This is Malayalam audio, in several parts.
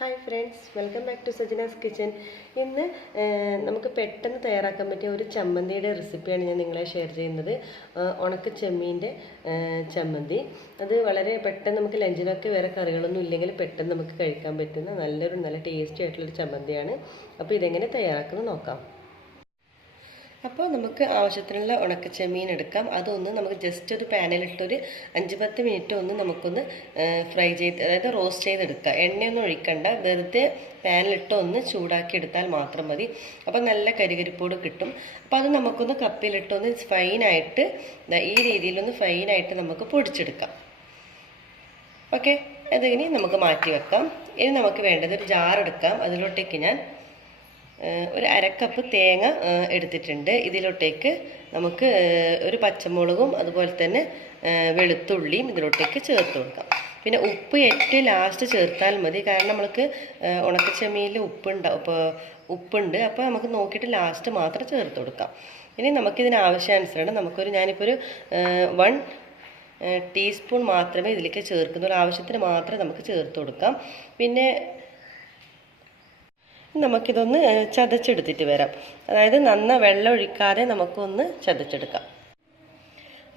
Hi friends, welcome back to Sajina's kitchen. ഇന്ന് നമുക്ക് പെട്ടെന്ന് തയ്യാറാക്കാൻ പറ്റിയ ഒരു ചമ്മന്തിയുടെ റെസിപ്പിയാണ് ഞാൻ നിങ്ങളെ ഷെയർ ചെയ്യുന്നത്. ഉണക്ക ചെമ്മീൻ്റെ ചമ്മന്തി. അത് വളരെ പെട്ടെന്ന് നമുക്ക് ലഞ്ചിനൊക്കെ വേറെ കറികളൊന്നും ഇല്ലെങ്കിൽ പെട്ടെന്ന് നമുക്ക് കഴിക്കാൻ പറ്റുന്ന നല്ല ടേസ്റ്റി ആയിട്ടുള്ളൊരു ചമ്മന്തിയാണ്. അപ്പോൾ ഇതെങ്ങനെ തയ്യാറാക്കുന്നത് നോക്കാം. അപ്പോൾ നമുക്ക് ആവശ്യത്തിനുള്ള ഉണക്ക ചെമ്മീൻ എടുക്കാം. അതൊന്ന് നമുക്ക് ജസ്റ്റ് ഒരു പാനിലിട്ടൊരു 5-10 മിനിറ്റ് ഒന്ന് നമുക്കൊന്ന് ഫ്രൈ ചെയ്ത്, അതായത് റോസ്റ്റ് ചെയ്തെടുക്കുക. എണ്ണയൊന്നും ഒഴിക്കണ്ട, വെറുതെ പാനിലിട്ട് ഒന്ന് ചൂടാക്കി എടുത്താൽ മാത്രം മതി. അപ്പോൾ നല്ല കരികരിപ്പോട് കിട്ടും. അപ്പോൾ അത് നമുക്കൊന്ന് കപ്പിലിട്ടൊന്ന് ഫൈനായിട്ട് ഈ രീതിയിലൊന്ന് ഫൈനായിട്ട് നമുക്ക് പൊടിച്ചെടുക്കാം. ഓക്കെ, അതിനി നമുക്ക് മാറ്റി വെക്കാം. ഇനി നമുക്ക് വേണ്ടത് ഒരു ജാർ എടുക്കാം. അതിലോട്ടേക്ക് ഞാൻ ഒരു 1/2 കപ്പ് തേങ്ങ എടുത്തിട്ടുണ്ട്. ഇതിലോട്ടേക്ക് നമുക്ക് ഒരു പച്ചമുളകും അതുപോലെ തന്നെ വെളുത്തുള്ളിയും ഇതിലോട്ടേക്ക് ചേർത്ത് കൊടുക്കാം. പിന്നെ ഉപ്പ് ഏറ്റവും ലാസ്റ്റ് ചേർത്താൽ മതി, കാരണം നമ്മൾക്ക് ഉണക്കച്ചെമ്മീനിൽ ഉപ്പുണ്ട്. അപ്പോൾ നമുക്ക് നോക്കിയിട്ട് ലാസ്റ്റ് മാത്രം ചേർത്ത് കൊടുക്കാം. ഇനി നമുക്കിതിന് ആവശ്യാനുസരണം ഞാനിപ്പോൾ ഒരു 1 ടീസ്പൂൺ മാത്രമേ ഇതിലേക്ക് ചേർക്കുന്നുള്ളൂ. ആവശ്യത്തിന് മാത്രമേ നമുക്ക് ചേർത്ത് കൊടുക്കാം. പിന്നെ നമുക്കിതൊന്ന് ചതച്ചെടുത്തിട്ട് വരാം. അതായത് വെള്ളം ഒഴിക്കാതെ നമുക്കൊന്ന് ചതച്ചെടുക്കാം.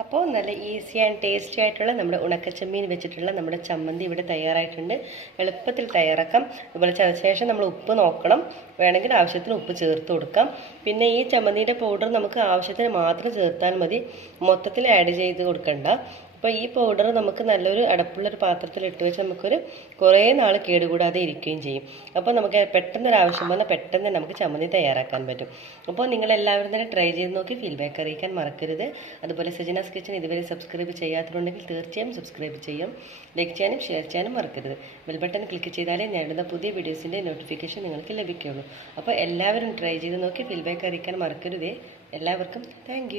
അപ്പോൾ നല്ല ഈസി ആൻഡ് ടേസ്റ്റി ആയിട്ടുള്ള നമ്മുടെ ഉണക്കച്ചെമ്മീൻ വെച്ചിട്ടുള്ള നമ്മുടെ ചമ്മന്തി ഇവിടെ തയ്യാറായിട്ടുണ്ട്. എളുപ്പത്തിൽ തയ്യാറാക്കാം. അതുപോലെ ചതച്ച ശേഷം നമ്മൾ ഉപ്പ് നോക്കണം, വേണമെങ്കിൽ ആവശ്യത്തിന് ഉപ്പ് ചേർത്ത് കൊടുക്കാം. പിന്നെ ഈ ചമ്മന്തിയുടെ പൗഡർ നമുക്ക് ആവശ്യത്തിന് മാത്രം ചേർത്താൽ മതി, മൊത്തത്തിൽ ആഡ് ചെയ്ത് കൊടുക്കണ്ട. അപ്പോൾ ഈ പൗഡർ നമുക്ക് നല്ലൊരു അടപ്പുള്ളൊരു പാത്രത്തിൽ ഇട്ട് വെച്ച് നമുക്കൊരു കുറേ നാൾ കേടുകൂടാതെ ഇരിക്കുകയും ചെയ്യും. അപ്പോൾ നമുക്ക് പെട്ടെന്നൊരാവശ്യം വന്നാൽ പെട്ടെന്ന് നമുക്ക് ചമ്മന്തി തയ്യാറാക്കാൻ പറ്റും. അപ്പോൾ നിങ്ങളെല്ലാവരും തന്നെ ട്രൈ ചെയ്ത് നോക്കി ഫീഡ്ബാക്ക് അറിയിക്കാൻ മറക്കരുത്. അതുപോലെ സജിനാസ് കിച്ചൻ ഇതുവരെ സബ്സ്ക്രൈബ് ചെയ്യാത്തതുണ്ടെങ്കിൽ തീർച്ചയായും സബ്സ്ക്രൈബ് ചെയ്യും. ലൈക്ക് ചെയ്യാനും ഷെയർ ചെയ്യാനും മറക്കരുത്. ബെൽ ബട്ടൺ ക്ലിക്ക് ചെയ്താലേ ഞാൻ ഇടുന്ന പുതിയ വീഡിയോസിൻ്റെ നോട്ടിഫിക്കേഷൻ നിങ്ങൾക്ക് ലഭിക്കുകയുള്ളൂ. അപ്പോൾ എല്ലാവരും ട്രൈ ചെയ്ത് നോക്കി ഫീഡ്ബാക്ക് അറിയിക്കാൻ മറക്കരുതേ. എല്ലാവർക്കും താങ്ക്